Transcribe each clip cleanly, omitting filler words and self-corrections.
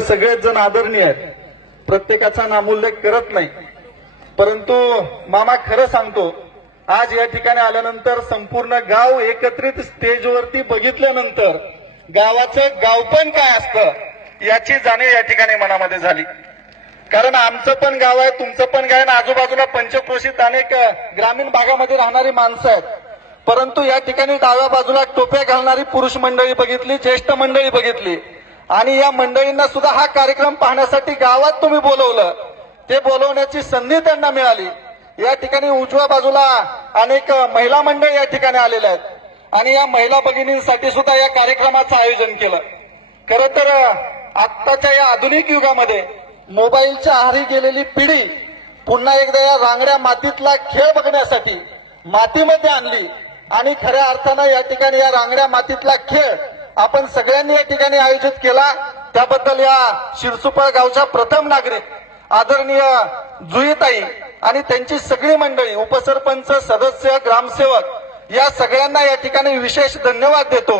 इथं सगळेच जण आदरणीय आहेत, प्रत्येकाचा नामोल्लेख करत नाही, परंतु मामा खरं सांगतो, आज या ठिकाणी आल्यानंतर संपूर्ण गाव एकत्रित स्टेजवरती बघितल्यानंतर गावाचं गावपण काय असतं याची जाणीव या ठिकाणी मनामध्ये झाली. कारण आमचं पण गाव आहे, तुमचं पण गाव आहे, आजूबाजूला पंचक्रोशीत अनेक ग्रामीण भागामध्ये राहणारी माणसं आहेत, परंतु या ठिकाणी डाव्या बाजूला टोप्या घालणारी पुरुष मंडळी बघितली, ज्येष्ठ मंडळी बघितली, आणि या मंडळींना सुद्धा हा कार्यक्रम पाहण्यासाठी गावात तुम्ही बोलवलं, ते बोलवण्याची संधी त्यांना मिळाली. या ठिकाणी उजव्या बाजूला अनेक महिला मंडळ या ठिकाणी आलेल्या आहेत आणि या महिला भगिनींसाठी सुद्धा या कार्यक्रमाचं आयोजन केलं. खरं तर आत्ताच्या या आधुनिक युगामध्ये मोबाईलच्या आहारी गेलेली पिढी पुन्हा एकदा या रांगड्या मातीतला खेळ बघण्यासाठी मातीमध्ये आणली आणि खऱ्या अर्थानं या ठिकाणी या रांगड्या मातीतला खेळ आपण सगळ्यांनी या ठिकाणी आयोजित केला. त्याबद्दल या शिरसुपळ गावच्या प्रथम नागरिक आदरणीय जुईताई आणि त्यांची सगळी मंडळी, उपसरपंच, सदस्य, ग्रामसेवक या सगळ्यांना या ठिकाणी विशेष धन्यवाद देतो.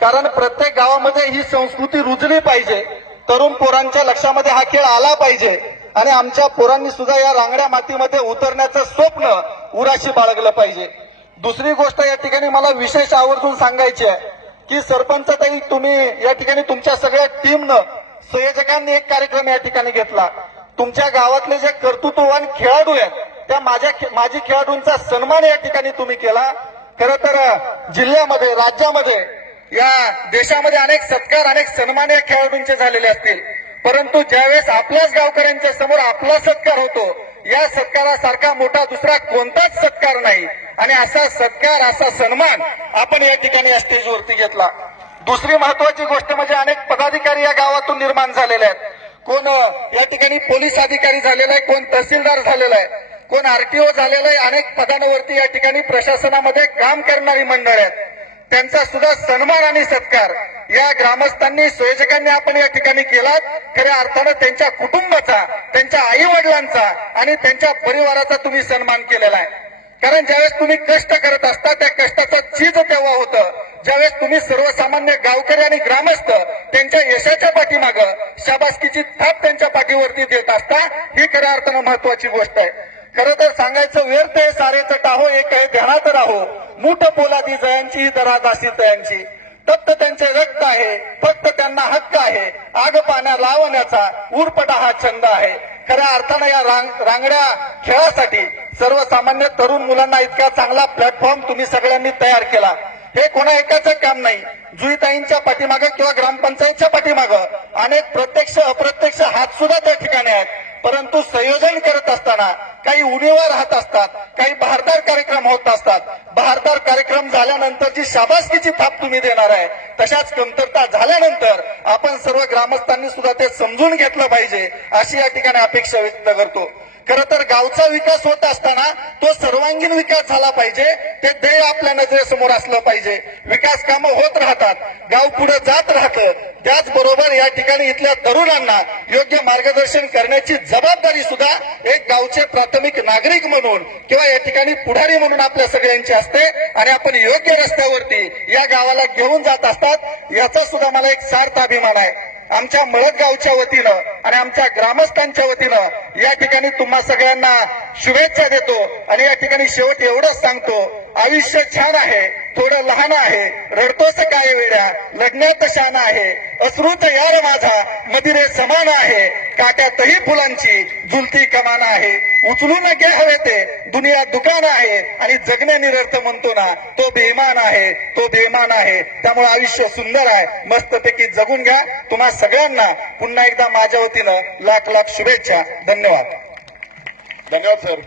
कारण प्रत्येक गावामध्ये ही संस्कृती रुजली पाहिजे, तरुण पोरांच्या लक्षामध्ये हा खेळ आला पाहिजे आणि आमच्या पोरांनी सुद्धा या रांगड्या मातीमध्ये उतरण्याचं स्वप्न उराशी बाळगलं पाहिजे. दुसरी गोष्ट या ठिकाणी मला विशेष आवर्जून सांगायची आहे की सरपंच ताई, तुम्ही या ठिकाणी तुमच्या सगळ्या टीमनं, संयोजकांनी एक कार्यक्रम या ठिकाणी घेतला. तुमच्या गावातले जे कर्तृत्ववान खेळाडू आहेत त्या माजी खेळाडूंचा सन्मान या ठिकाणी तुम्ही केला. खरं तर जिल्ह्यामध्ये, राज्यामध्ये, या देशामध्ये अनेक सत्कार, अनेक सन्मान या खेळाडूंचे झालेले असतील, परंतु ज्यावेळेस आपल्याच गावकऱ्यांच्या समोर आपला सत्कार होतो, या सत्कारासारखा मोठा दुसरा कोणताच सत्कार नाही आणि असा सत्कार, असा सन्मान आपण या ठिकाणी या स्टेजवरती घेतला. दुसरी महत्वाची गोष्ट म्हणजे अनेक पदाधिकारी या गावातून निर्माण झालेले आहेत. कोण या ठिकाणी पोलीस अधिकारी झालेला आहे, कोण तहसीलदार झालेला आहे, कोण आरटीओ झालेला आहे, अनेक पदांवरती या ठिकाणी प्रशासनामध्ये काम करणारी मंडळ आहेत. त्यांचा सुद्धा सन्मान आणि सत्कार या ग्रामस्थांनी, संयोजकांनी आपण या ठिकाणी केला. खऱ्या अर्थानं त्यांच्या कुटुंबाचा, त्यांच्या आई वडिलांचा आणि त्यांच्या परिवाराचा तुम्ही सन्मान केलेला आहे. कारण ज्यावेळेस तुम्ही कष्ट करत असता त्या कष्टाचं चीज तेव्हा होतं ज्यावेळेस तुम्ही सर्वसामान्य गावकरी आणि ग्रामस्थ त्यांच्या यशाच्या पाठीमागं शाबासकीची थाप त्यांच्या पाठीवरती देत असता. ही खऱ्या अर्थानं महत्वाची गोष्ट आहे. खरं तर सांगायचं व्यर्थ आहे, सारेच टाहो एक आहे ध्यानात राहो, मूठ पोलादी जयांची ही दरादासी तयांची, तप्त त्यांचे रक्त आहे, फक्त त्यांना हक्क आहे, आग पाण्या लावण्याचा उरपटा हा छंद आहे. खऱ्या अर्थानं या रांगड्या खेळासाठी सर्वसामान्य तरुण मुलांना इतका चांगला प्लॅटफॉर्म तुम्ही सगळ्यांनी तयार केला. हे कोणा एकाचं काम नाही. जुईताईंच्या पाठीमागं किंवा ग्रामपंचायतच्या पाठीमागं अनेक प्रत्यक्ष अप्रत्यक्ष हात सुद्धा त्या ठिकाणी आहेत, परंतु संयोजन करत असताना काही उणीवा राहत असतात, काही बहारदार कार्यक्रम होत असतात. बहारदार कार्यक्रम झाल्यानंतर जी शाबासकीची थाप तुम्ही देणार आहे, तशाच कमतरता झाल्यानंतर आपण सर्व ग्रामस्थांनी सुद्धा ते समजून घेतलं पाहिजे, अशी या ठिकाणी अपेक्षा व्यक्त करतो. खरं तर गावचा विकास होत असताना तो सर्वांगीण विकास झाला पाहिजे, ते ध्येय आपल्या नजरेसमोर असलं पाहिजे. विकास कामं होत राहतात, गाव पुढे जात राहतं, त्याचबरोबर या ठिकाणी इथल्या तरुणांना योग्य मार्गदर्शन करण्याची जबाबदारी सुद्धा एक गावचे प्राथमिक नागरिक म्हणून किंवा या ठिकाणी पुढारी म्हणून आपल्या सगळ्यांची असते आणि आपण योग्य रस्त्यावरती या गावाला घेऊन जात असतात, याचा सुद्धा मला एक सार्थ अभिमान आहे. आमच्या मळद गावच्या वतीनं आणि आमच्या ग्रामस्थांच्या वतीनं या ठिकाणी तुम्हा सगळ्यांना शुभेच्छा देतो आणि या ठिकाणी शेवट एवढंच सांगतो, आयुष्य छान आहे, थोडं लहान आहे, रडतोस काय वेड्या, लग्नात शान आहे, अश्रूत यार माझा मदिरे समान आहे, काट्यातही फुलांची झुलती कमान आहे, उचलून घे हवे ते दुनिया दुकान आहे आणि जगणे निरर्थ म्हणतो ना तो बेईमान आहे, तो बेईमान आहे. त्यामुळे आयुष्य सुंदर आहे, मस्तपैकी जगून घ्या. तुम्हा सगळ्यांना पुन्हा एकदा माझ्या वतीनं लाख लाख शुभेच्छा. धन्यवाद. धन्यवाद सर.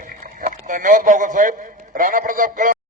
धन्यवाद बावकर साहेब. राणा प्रताप